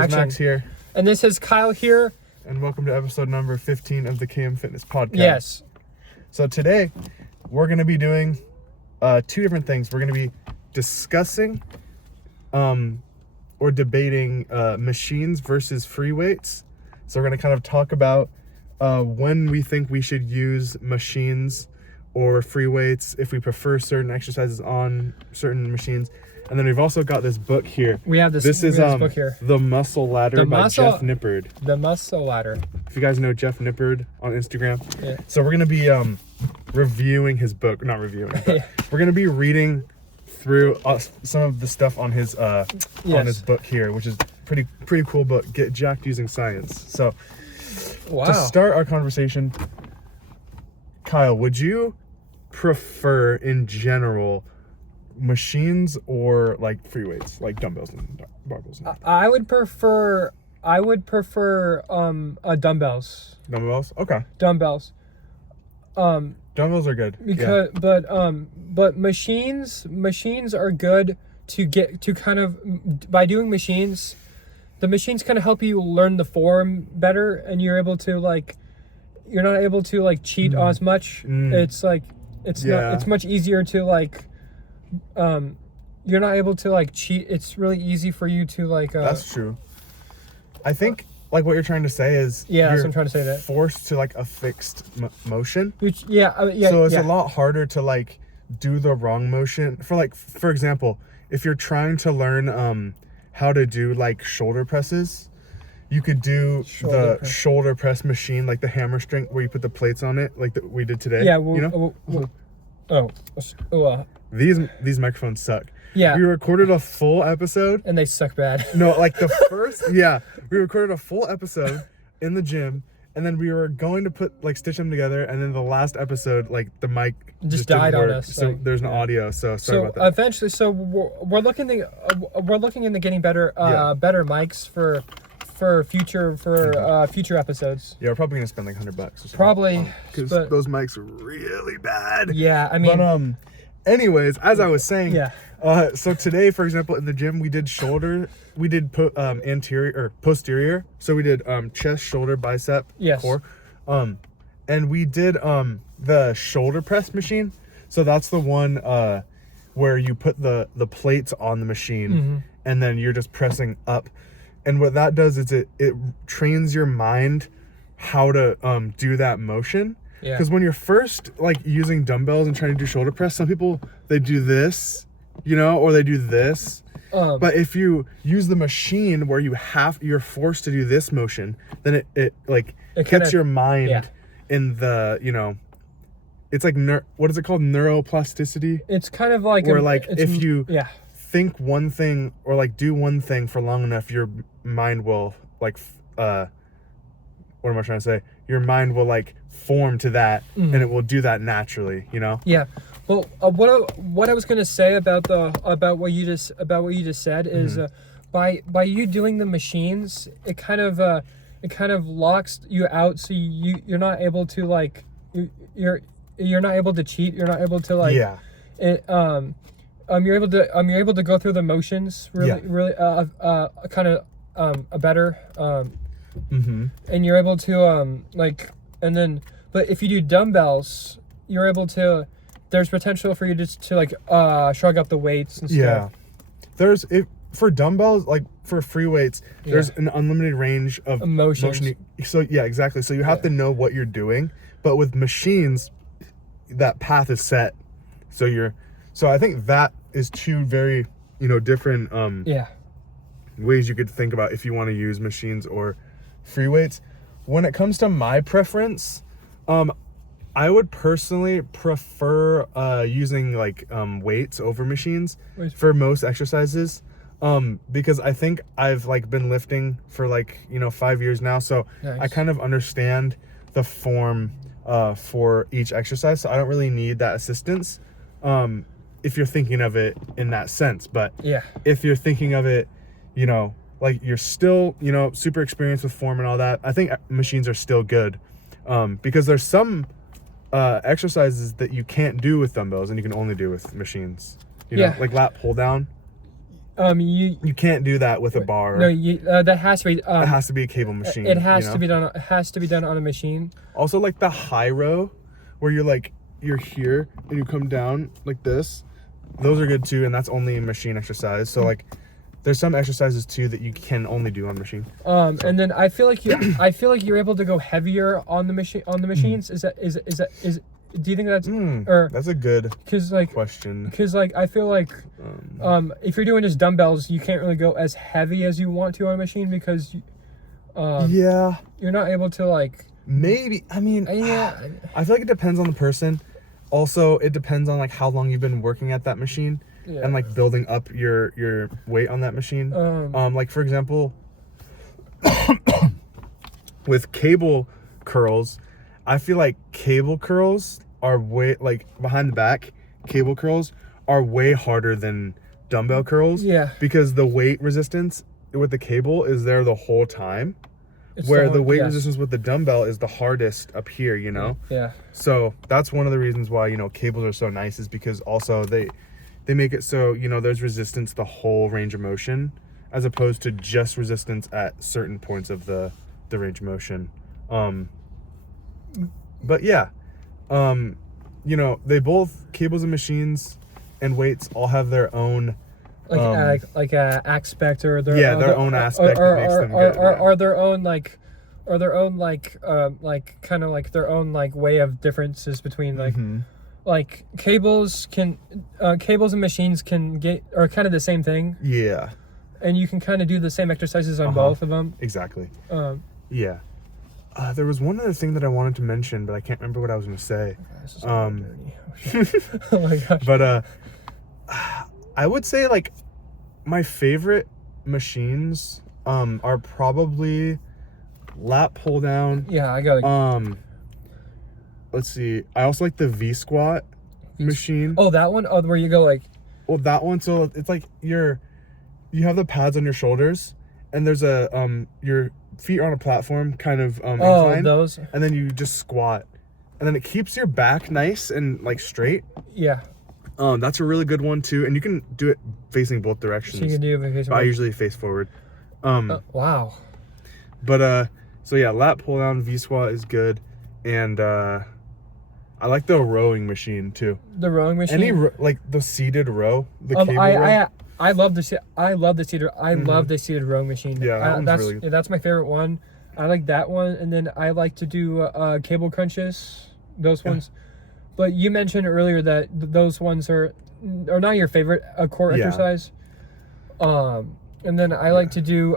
Max here. And this is Kyle here. And welcome to episode number 15 of the KM Fitness Podcast. Yes. So today, we're going to be doing two different things. We're going to be discussing or debating machines versus free weights. So we're going to kind of talk about when we think we should use machines or free weights, if we prefer certain exercises on certain machines. And then we've also got this book here. We have this book here. The Muscle Ladder by Jeff Nippard. The Muscle Ladder. If you guys know Jeff Nippard on Instagram. Yeah. So we're going to be reviewing his book. Not reviewing, but we're going to be reading through some of the stuff on his on his book here, which is pretty cool book. Get Jacked Using Science. So to start our conversation, Kyle, would you prefer in general machines or like free weights, like dumbbells and barbells? I would prefer dumbbells. Dumbbells? Okay. Dumbbells. Dumbbells are good. Because but machines are good to get to kind of, by doing machines, the machines kind of help you learn the form better, and you're able to you're not able to cheat as much. It's it's much easier to you're not able to cheat. It's really easy for you to That's true. I think what you're trying to say is that's what I'm trying to say, that forced to a fixed motion. So it's a lot harder to do the wrong motion. For example, if you're trying to learn how to do shoulder presses, you could do shoulder press machine, the hammer strength, where you put the plates on it, that we did today. These microphones suck. Yeah. We recorded a full episode. And they suck bad. No, the first, we recorded a full episode in the gym, and then we were going to stitch them together, and then the last episode, the mic just died on us. So there's no audio, so sorry about that. Eventually, we're looking into getting better mics for future episodes. Yeah, we're probably gonna spend $100 or something. Probably, because those mics are really bad. Yeah, I mean. But anyways, as I was saying, so today, for example, in the gym, we did shoulder, we did anterior or posterior. So we did chest, shoulder, bicep, core, and we did the shoulder press machine. So that's the one where you put the plates on the machine, and then you're just pressing up. And what that does is it trains your mind how to do that motion. Because when you're first using dumbbells and trying to do shoulder press, some people, they do this, or they do this. But if you use the machine where you're forced to do this motion, then it gets your mind in the, it's what is it called? Neuroplasticity? It's kind of where if you think one thing or do one thing for long enough, your mind will what am I trying to say? Your mind will form to that, and it will do that naturally, Yeah. Well, what I was gonna say about what you just said is, by you doing the machines, it kind of locks you out, so you're not able to you're not able to cheat. You're not able to you're able to go through the motions really kind of a better and you're able to but if you do dumbbells, you're able to, there's potential for you just to shrug up the weights and stuff. For dumbbells, for free weights, there's an unlimited range of motion. So exactly. So you have to know what you're doing, but with machines, that path is set. So I think that is two very different ways you could think about if you want to use machines or free weights. When it comes to my preference, I would personally prefer using weights over machines for most exercises, because I think I've been lifting for 5 years now, so nice. I kind of understand the form for each exercise, so I don't really need that assistance if you're thinking of it in that sense. But if you're thinking of it, you're still super experienced with form and all that, I think machines are still good, because there's some exercises that you can't do with dumbbells and you can only do with machines, like lat pull down. You can't do that with a bar. No, that has to be. It has to be a cable machine. It has to be done. It has to be done on a machine. Also, like the high row, where you're here and you come down like this. Those are good too, and that's only a machine exercise. So like, there's some exercises too that you can only do on machine. And then I feel like you're able to go heavier on the machines. Do you think that's or that's a good question? Because like I feel like if you're doing just dumbbells, you can't really go as heavy as you want to on a machine because you're not able to like maybe. I mean, I feel like it depends on the person. Also, it depends on like how long you've been working at that machine and like building up your weight on that machine. Like for example, with cable curls, I feel like cable curls are way like behind the back. Cable curls are way harder than dumbbell curls. Yeah. Because the weight resistance with the cable is there the whole time. Where the weight resistance with the dumbbell is the hardest up here, you know? Yeah. So that's one of the reasons why, cables are so nice, is because also they make it so, there's resistance the whole range of motion, as opposed to just resistance at certain points of the range of motion. But yeah, they both, cables and machines and weights, all have their own aspect or their own aspect that makes them good. Or their own kind of like their own like way of differences between like like cables and machines can are kind of the same thing. Yeah. And you can kind of do the same exercises on both of them. Exactly. Yeah. There was one other thing that I wanted to mention, but I can't remember what I was going to say. Oh my gosh. But I would say like my favorite machines are probably lat pull down. Yeah, I got it. Let's see. I also like the V squat machine. Oh, that one? Oh, where you go like... Well, that one, so it's like you have the pads on your shoulders, and there's your feet are on a platform kind of inclined. Those. And then you just squat. And then it keeps your back nice and like straight. Yeah. That's a really good one too, and you can do it facing both directions. So you can do it facing. I usually face forward. Wow. But so yeah, lat pull down, V squat is good, and I like the rowing machine too. The rowing machine. Like the seated row, the cable row. I love the seated rowing machine. Yeah, that one's really good. That's my favorite one. I like that one, and then I like to do cable crunches. Those ones. But you mentioned earlier that those ones are not your favorite core exercise. And then I like to do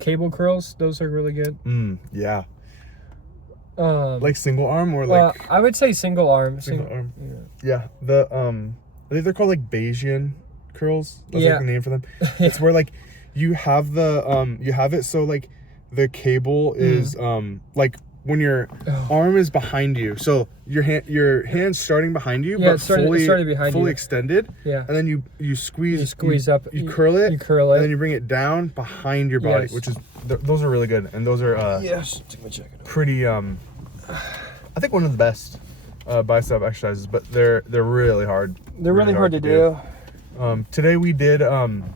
cable curls. Those are really good. Yeah. Like single arm or like I would say single arm. Single arm. Yeah. The I think they're called like Bayesian curls. That's like the name for them. It's where like you have it so like the cable is like when your arm is behind you, so your hand's starting behind you, but fully extended. Yeah. And then you squeeze up. You curl it. You curl it. And then you bring it down behind your body, which is those are really good, and those are take my jacket off. Pretty I think one of the best bicep exercises, but they're really hard. They're really hard to do. Today we did some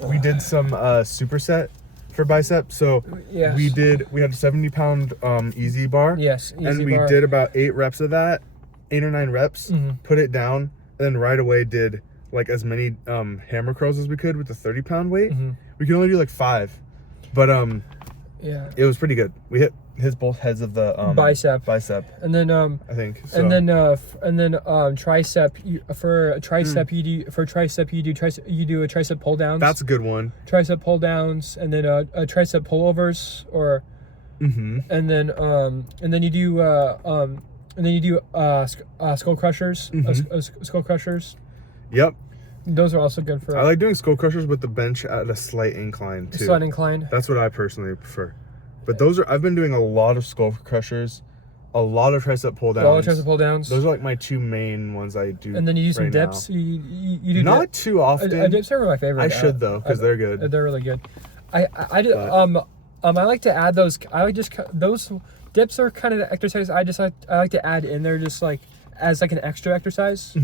superset for bicep. So we had a 70-pound easy bar. Yes, easy and we bar. did about 8 or 9 reps, put it down, and then right away did like as many hammer curls as we could with the 30-pound weight. We could only do like 5, but it was pretty good. We hit both heads of the bicep, and then I think so. and then tricep. For tricep you do a tricep pull downs. That's a good one. Tricep pull downs, and then a tricep pullovers, or and then you do skull crushers. Skull crushers. Yep. Those are also good for. I like doing skull crushers with the bench at a slight incline too. Slight incline. That's what I personally prefer. But I've been doing a lot of skull crushers, a lot of tricep pull downs. Those are like my 2 main ones I do. And then you do some dips. You do not too often. Dips are my favorite. I should though, because they're good. They're really good. I do. I like to add those. Those dips are kind of the exercise I like to add in there, just like as like an extra exercise.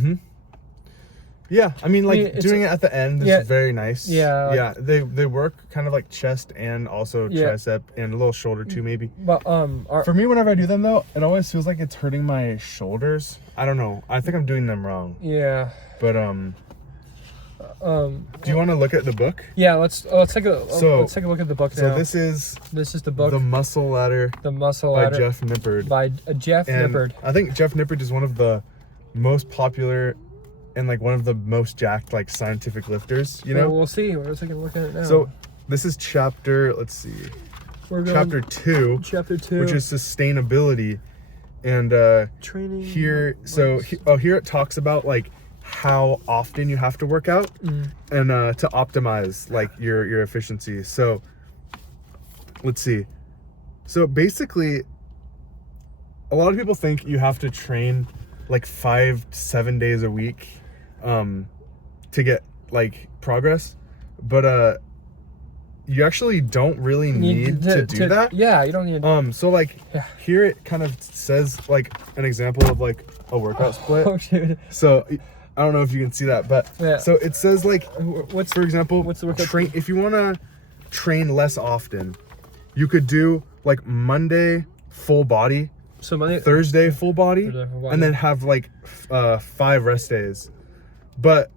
Yeah, I mean, like, doing it at the end is very nice. Yeah. Yeah, they work kind of like chest and also tricep and a little shoulder too, maybe. But for me, whenever I do them though, it always feels like it's hurting my shoulders. I don't know. I think I'm doing them wrong. Yeah. But do you want to look at the book? Yeah, let's take a look at the book now. So this is the book, The Muscle Ladder. The Muscle by Ladder Jeff Nippard. By Jeff Nippard. I think Jeff Nippard is one of the most popular and like one of the most jacked like scientific lifters, you know? Well, we'll see. We're taking a look at it now. So this is chapter, let's see. Chapter 2. Chapter 2. Which is sustainability. And training here here it talks about like how often you have to work out and to optimize like your efficiency. So let's see. So basically a lot of people think you have to train like 5 to 7 days a week to get like progress, but you actually don't really need to do that. Yeah, you don't need so like here it kind of says like an example of like a workout split. Oh dude. So I don't know if you can see that, but so it says like for example, what's the workout train if you want to train less often, you could do like Monday full body, so Monday, Thursday full body, and then have like 5 rest days. But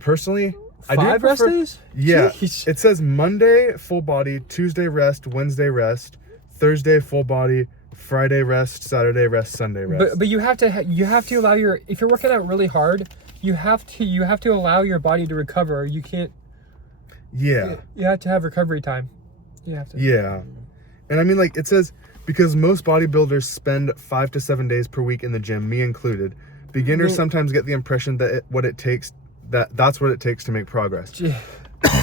personally, 5 rest days? Yeah. Jeez. It says Monday full body, Tuesday rest, Wednesday rest, Thursday full body, Friday rest, Saturday rest, Sunday rest. But you have to allow your, if you're working out really hard, you have to allow your body to recover. You can't. Yeah. You have to have recovery time. You have to. Yeah. And I mean, like it says, because most bodybuilders spend 5 to 7 days per week in the gym, me included. Beginners sometimes get the impression that that's what it takes to make progress.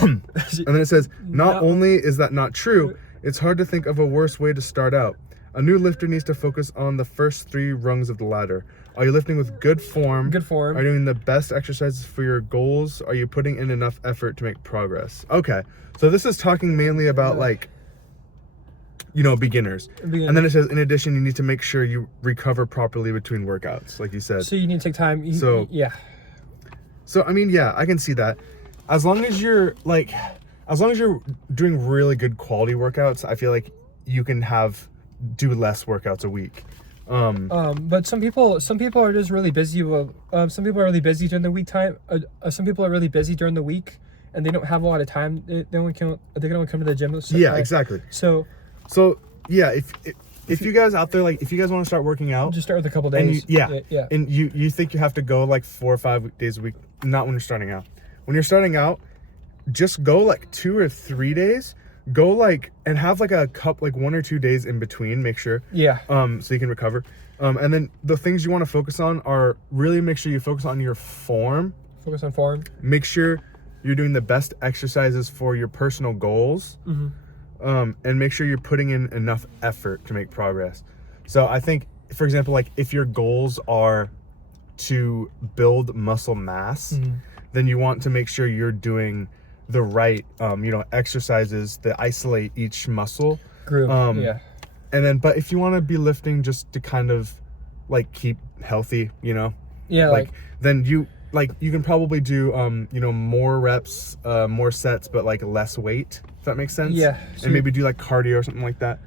And then it says, not only is that not true, it's hard to think of a worse way to start out. A new lifter needs to focus on the first 3 rungs of the ladder. Are you lifting with good form? Good form. Are you doing the best exercises for your goals? Are you putting in enough effort to make progress? Okay, so this is talking mainly about like, you know, beginners. And then it says, in addition, you need to make sure you recover properly between workouts, like you said. So you need to take time. So I mean, yeah, I can see that. As long as you're doing really good quality workouts, I feel like you can do less workouts a week. But some people are just really busy. Some people are really busy during the week time. Some people are really busy during the week, and they don't have a lot of time. They can only come to the gym. Yeah, exactly. So yeah, if you guys out there, like, if you guys want to start working out, just start with a couple days. And you think you have to go like 4 or 5 days a week. Not when you're starting out. When you're starting out, just go like 2 or 3 days. Go like and have like 1 or 2 days in between. Make sure. Yeah. So you can recover. And then the things you want to focus on are really make sure you focus on your form. Focus on form. Make sure you're doing the best exercises for your personal goals. And make sure you're putting in enough effort to make progress. So I think, for example, like if your goals are to build muscle mass, then you want to make sure you're doing the right, exercises that isolate each muscle group. And then, but if you want to be lifting just to kind of like keep healthy, then you can probably do, more reps, more sets, but like less weight. If that makes sense. Yeah. So and maybe do like cardio or something like that.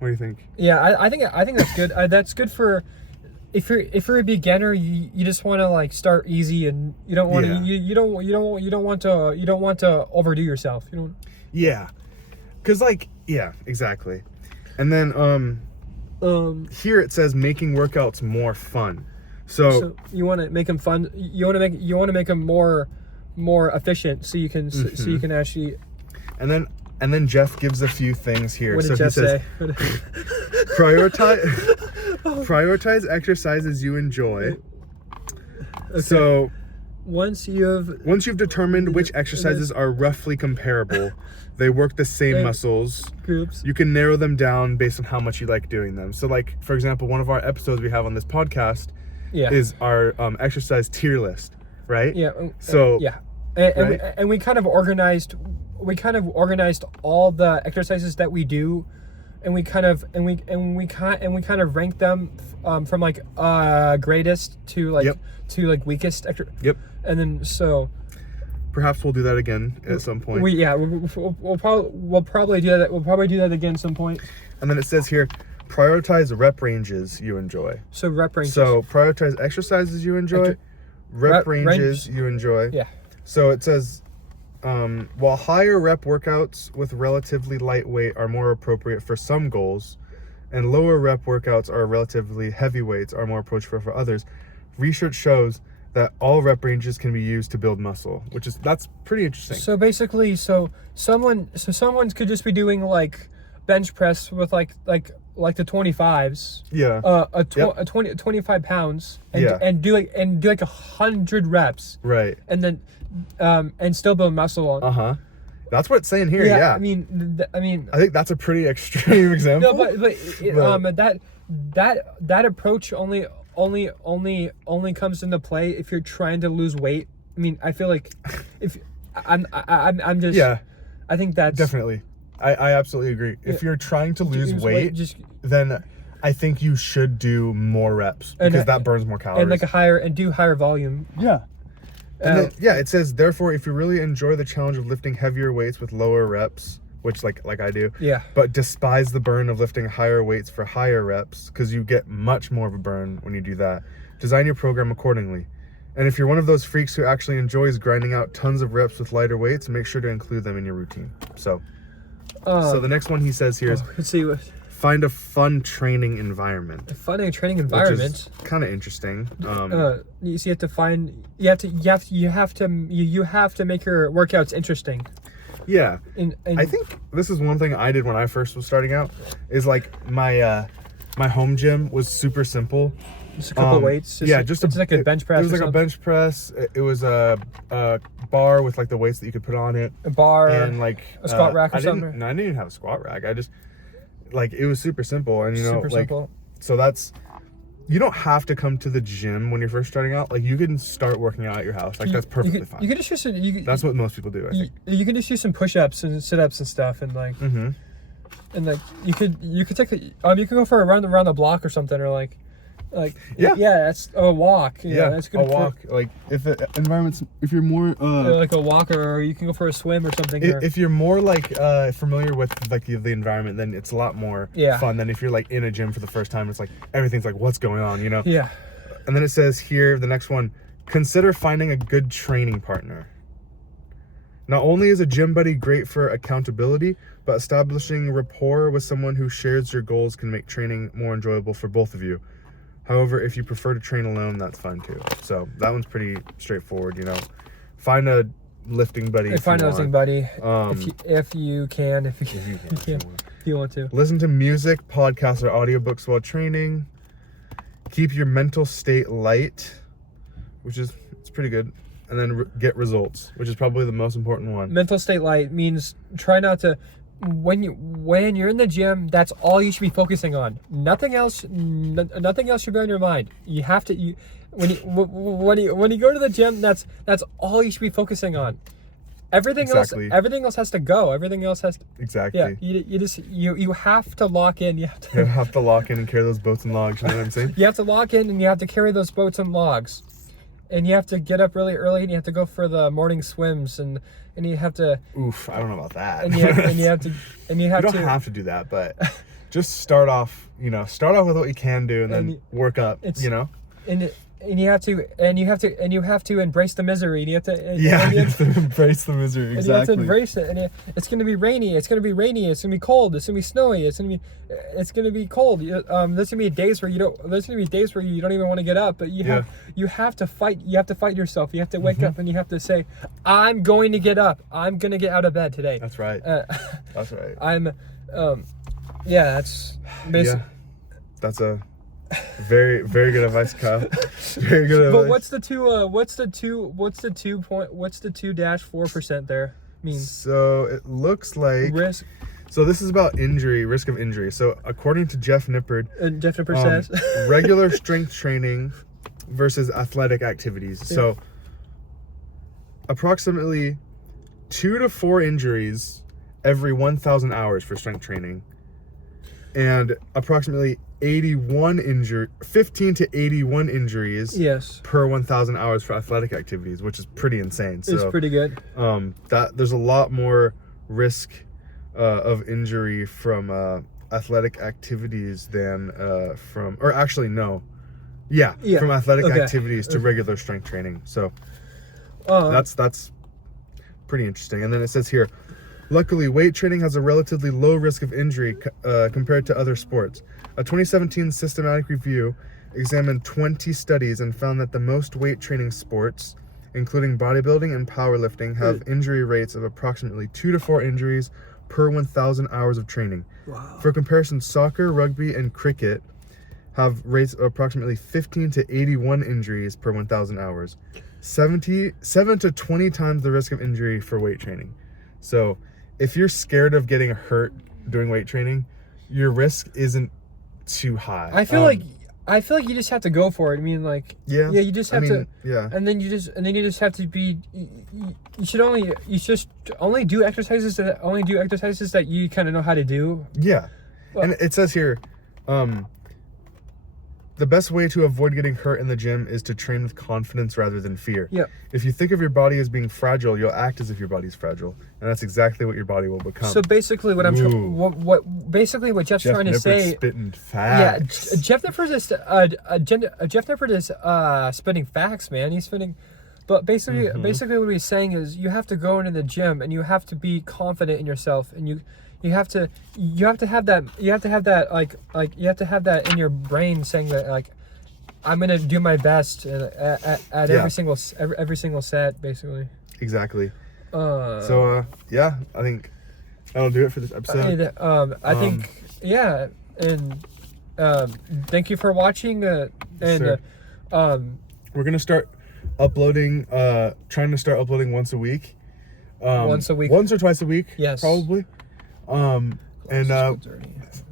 What do you think? Yeah, I think that's good. That's good for if you're a beginner, you just want to like start easy, and you don't want to you don't want to overdo yourself. You don't. Yeah, cause exactly. And then here it says making workouts more fun. So you want to make them fun. You want to make them more efficient, so you can so you can actually. And then Jeff gives a few things here. What did Jeff say? Prioritize exercises you enjoy. Okay. So once you've determined which exercises are roughly comparable, they work the same muscles groups, you can narrow them down based on how much you like doing them. So like, for example, one of our episodes we have on this podcast is our exercise tier list, right? Yeah. So and we kind of organized all the exercises that we do and we kind of rank them from like greatest to like weakest. Yep. And then so perhaps we'll do that again at some point. We'll probably do that. We'll probably do that again at some point. And then it says here, prioritize rep ranges you enjoy. So rep ranges. So prioritize exercises you enjoy, rep ranges you enjoy. Yeah. So it says, while higher rep workouts with relatively light weight are more appropriate for some goals, and lower rep workouts are relatively heavy weights are more appropriate for others, research shows that all rep ranges can be used to build muscle, that's pretty interesting. So basically, someone could just be doing like bench press with like the 25s. Yeah. 25 pounds and do like 100 reps. Right. And then and still build muscle on. That's what it's saying here. Yeah. I mean I think that's a pretty extreme example. No, but that approach only comes into play if you're trying to lose weight. I mean, I feel like if I'm just I think that's definitely. I absolutely agree. If you're trying to lose weight, then I think you should do more reps because that burns more calories. And like do higher volume. Yeah. And then, it says, therefore, if you really enjoy the challenge of lifting heavier weights with lower reps, which like I do, but despise the burn of lifting higher weights for higher reps, because you get much more of a burn when you do that, design your program accordingly. And if you're one of those freaks who actually enjoys grinding out tons of reps with lighter weights, make sure to include them in your routine. So the next one he says here is, let's see, find a fun training environment. A fun training environment. Which is kind of interesting. You see, you have to make your workouts interesting. Yeah. And I think this is one thing I did when I first was starting out, is like my home gym was super simple. Just a couple weights. It's like a bench press. It was like a bench press. It was a bar with like the weights that you could put on it. A bar and like a squat rack or something. No, I didn't even have a squat rack. I just it was super simple, and simple. So that's, you don't have to come to the gym when you're first starting out. Like, you can start working out at your house. Like, that's perfectly fine. You can just use that's what most people do, I think. You can just do some push-ups and sit-ups and stuff, and like, and like you could take you can go for a run around the block or something, or like that's a walk. That's good. A walk. Like, if you're more like a walker, or you can go for a swim or something. If you're more like familiar with like the environment, then it's a lot more fun than if you're like in a gym for the first time. It's like everything's like, what's going on, you know? Yeah. And then it says here, the next one, consider finding a good training partner. Not only is a gym buddy great for accountability, but establishing rapport with someone who shares your goals can make training more enjoyable for both of you. However, if you prefer to train alone, that's fine too. So that one's pretty straightforward, you know. Find a lifting buddy. Find a lifting buddy if you want to. Listen to music, podcasts, or audiobooks while training. Keep your mental state light, it's pretty good. And then get results, which is probably the most important one. Mental state light means try not to. When you're in the gym, that's all you should be focusing on. Nothing else should be on your mind. You have to. When you go to the gym, that's all you should be focusing on. Everything else has to go. Everything else has to, exactly. Yeah, you have to lock in. You have to lock in and carry those boats and logs. You know what I'm saying? You have to lock in and you have to carry those boats and logs, and you have to get up really early and you have to go for the morning swims and you have to. Oof, I don't know about that. You don't have to do that, but just start off with what you can do and then work up. And you have to embrace the misery. You have to embrace the misery. Exactly. And you have to embrace it. And it's going to be rainy. It's going to be cold. It's going to be snowy. It's going to be cold. There's going to be days where you don't even want to get up. But you have to fight. You have to fight yourself. You have to wake up and you have to say, "I'm going to get up. I'm going to get out of bed today." That's right. That's right. That's basically. Yeah. That's a very, very good advice, Kyle. Very good advice. But what's the 2.4% there mean? So it looks like risk. So this is about risk of injury. So according to Jeff Nippard, says regular strength training versus athletic activities. Yeah. So approximately 2 to 4 injuries every 1,000 hours for strength training. and approximately 15 to 81 injuries Yes. per 1,000 hours for athletic activities, which is pretty insane. So It's pretty good. that there's a lot more risk of injury from athletic activities than from, or actually no, from athletic activities to regular strength training. So that's pretty interesting. And then it says here, luckily, weight training has a relatively low risk of injury compared to other sports. A 2017 systematic review examined 20 studies and found that the most weight training sports, including bodybuilding and powerlifting, have injury rates of approximately 2 to 4 injuries per 1,000 hours of training. Wow. For comparison, soccer, rugby, and cricket have rates of approximately 15 to 81 injuries per 1,000 hours. 7 to 20 times the risk of injury for weight training. So if you're scared of getting hurt doing weight training, your risk isn't too high. I feel like you just have to go for it. I mean, like, you just have to, and then you just have to be. You should only do exercises that you kind of know how to do. Yeah, and it says here, the best way to avoid getting hurt in the gym is to train with confidence rather than fear. Yeah. If you think of your body as being fragile, you'll act as if your body's fragile, and that's exactly what your body will become. So basically, what what Jeff's trying to say. Spitting facts. Yeah, Jeff Nippert is spitting facts, man. He's spitting. But basically, what he's saying is you have to go into the gym and you have to be confident in yourself, and you have to have that in your brain, saying that, like, I'm gonna do my best at every single set, basically. Exactly. I think that'll do it for this episode. I think and thank you for watching. We're gonna start uploading. Trying to start uploading once a week. Once or twice a week. Yes, probably. We're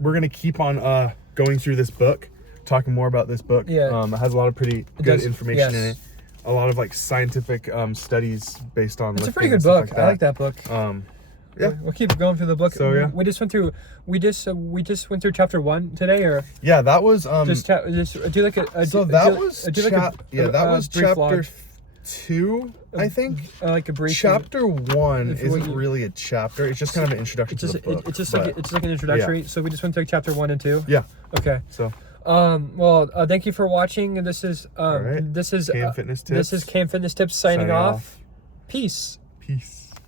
gonna keep on going through this book, talking more about this book. Yeah. It has a lot of pretty good information in it. A lot of like scientific studies based on. It's a pretty good book. I like that book. We'll keep going through the book. So we just went through chapter 1 today, or that was just do like a that was chapter 2, I think. Like a brief. Chapter 1 isn't really a chapter. It's just kind of an introduction to the book. It's just like an introductory. So we just went through chapter 1 and 2. Yeah. Okay. So. Thank you for watching. This is KM Fitness Tips. This is KM Fitness Tips signing off. Peace. Peace.